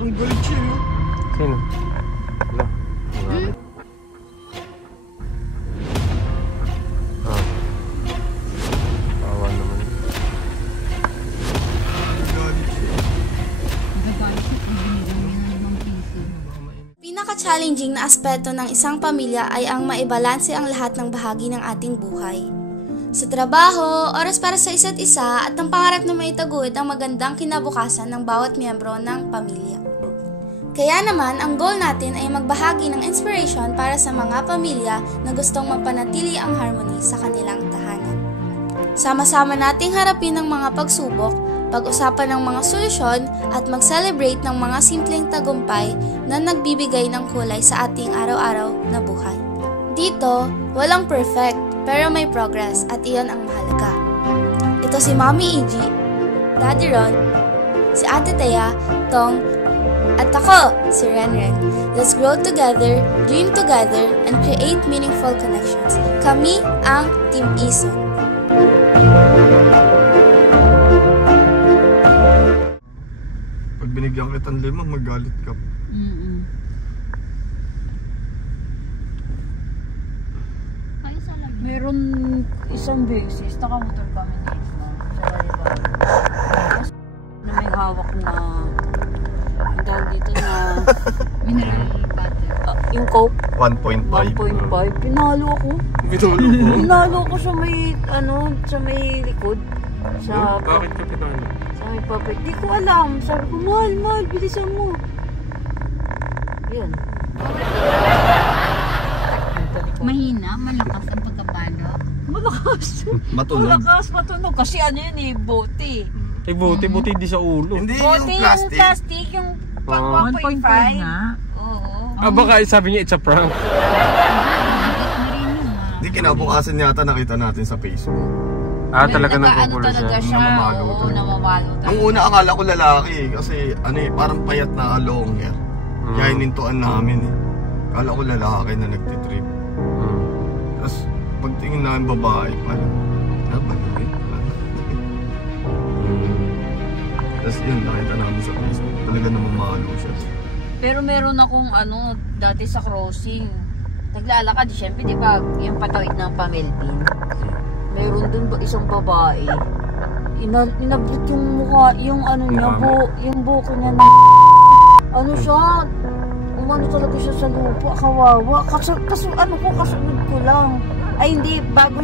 Ang galit siya yun. Sino? Wala. Awa naman. Galit siya. Pinaka-challenging na aspeto ng isang pamilya ay ang maibalanse ang lahat ng bahagi ng ating buhay. Sa trabaho, oras para sa isa't isa at ang pangarap na maitaguhit ang magandang kinabukasan ng bawat miyembro ng pamilya. Kaya naman, ang goal natin ay magbahagi ng inspiration para sa mga pamilya na gustong mapanatili ang harmony sa kanilang tahanan. Sama-sama nating harapin ang mga pagsubok, pag-usapan ng mga solusyon at mag-celebrate ng mga simpleng tagumpay na nagbibigay ng kulay sa ating araw-araw na buhay. Dito, walang perfect pero may progress at iyon ang mahalaga. Ito si Mommy EG, Daddy Ron, si Ate Thea, Tong, at ako, si Renren. Let's grow together, dream together, and create meaningful connections. Kami ang Team Ison. Pag binigyan kitang 5, magalit ka. Meron isang beses, nakamotor kami dito sa Baliban. Na may hawak na ang tawag dito na mineral water. Yung Coke 1.5. 1.5. Pinalo ako. Pinalo ako sa may sa may likod. Sa Bakit ka pinalo? Sa may papel. Di ko alam. Sabi ko, mahal, bilisan mo. Yun. Mahina, malakas ang pagkabalo. Malakas. Matunog. Malakas, matunog. Kasi ano yun eh, bote. Buti di sa ulo. Hindi Bote yung yung plastic. plastic, yung pang 1.5 nga. Oo. Baka sabi niya it's a prank. Hindi, kinabukasan yata nakita natin sa Facebook. Talaga Nagkaano nagkukulo talaga siya. siya. Namamalo Oo, talaga. namamalo talaga. Nung una akala ko lalaki kasi parang payat na long hair. Kaya hinintuan namin eh. Akala ko lalaki na nagtitrip. Tapos pagtingin namin babae pala. Nabaligay pala. Tapos yun, nakita namin sa Facebook. Talaga namamalo siya. Pero meron akong dati sa crossing. Naglalakad, syempre, di ba, yung patawid ng Pamelpin. Meron dun isang babae. Inablot yung mukha, yung niya, yung buko niya na siya, umano talaga siya sa lupa, kawawa. Kasunod ko lang. Ay hindi, bago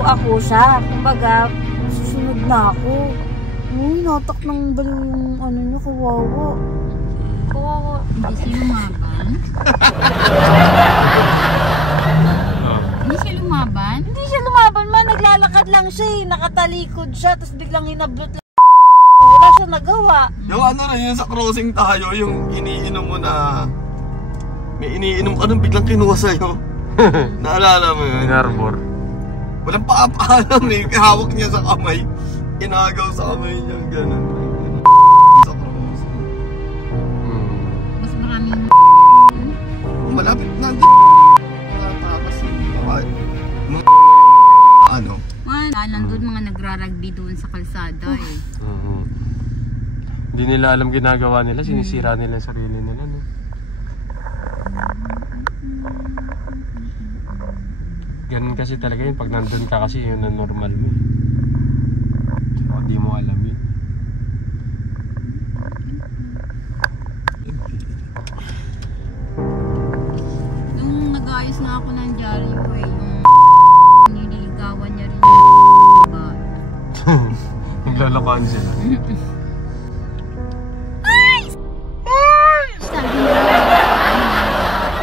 ako siya. Kumbaga, susunod na ako. Natak ng baliw yung niya, kawawa. Kawawa. Hindi siya lumaban? Hindi siya lumaban? Hindi siya lumaban man, naglalakad lang siya eh. Nakatalikod siya, tapos biglang hinablot lang. Wala siya nagawa. Yung yun sa crossing tayo, yung iniinom mo na may iniinom ka nung biglang kinuha sa'yo. Naalala mo yun? Inarbor. Walang paapaalam eh, hawak niya sa kamay. Inagaw sa kamay niya, gano'n. Sa crossing. Mas maraming Malapit na tapos nandun mga nagrarugby doon sa kalsada eh. Hindi nila alam ginagawa nila, sinisira nila yung sarili nila, no? Ganun kasi talaga yun, pag nandun ka kasi yun ang normal mo. So, di mo alam yun. Nung nag-ayos nga ako ng dyaryo eh, yung nililigawan niya rin yung babae. Naglalakaan sila. Sabi niya,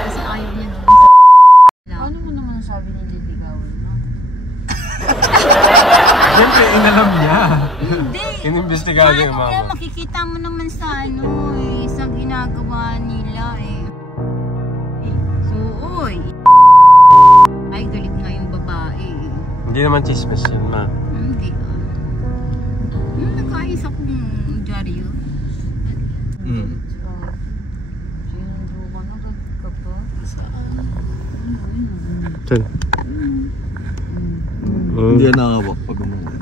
kasi ayaw niya doon sa Ano mo naman ang sabi ni liligawan mo? Siyempre, inalam niya. Hindi. Inimbestigahan niya yung Kaya mama. makikita mo naman sa sa ginagawa nila eh. So, oy. Ay, galit nga yung babae eh. Hindi naman chismis yun, ma. Hindi nagkaayos akong dyaryo. Sinundo ka na ka pa? Saan? Hindi yan nakawak pag umuwi.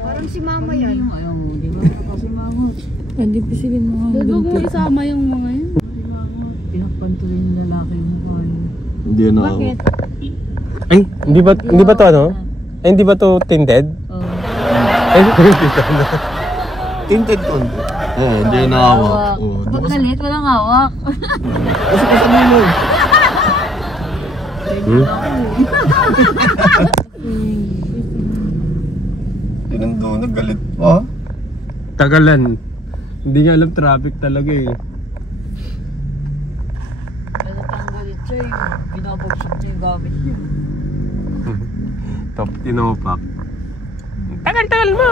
Parang si mama yan. Ayaw mo, di ba? Kasi mama. Hindi pa sila mga Huwag mo isama yung mga yun. Tinakpan tuloy yung lalaki mo. Hindi na ako. Bakit? Ay, hindi ba to ano? Ay, hindi ba to tinted? Oo. Ay, hindi to ano. Tinted konti. Oo, hindi na hawak. Oo, Pag nalit, walang hawak. kasi kasama mo. Tinando, nagalit pa. Tagalan. Hindi nga alam traffic talaga eh. Ano tanggalit siya yung binabagsak niya yung gamit niya. Top tinopak. Tagal-tagal mo!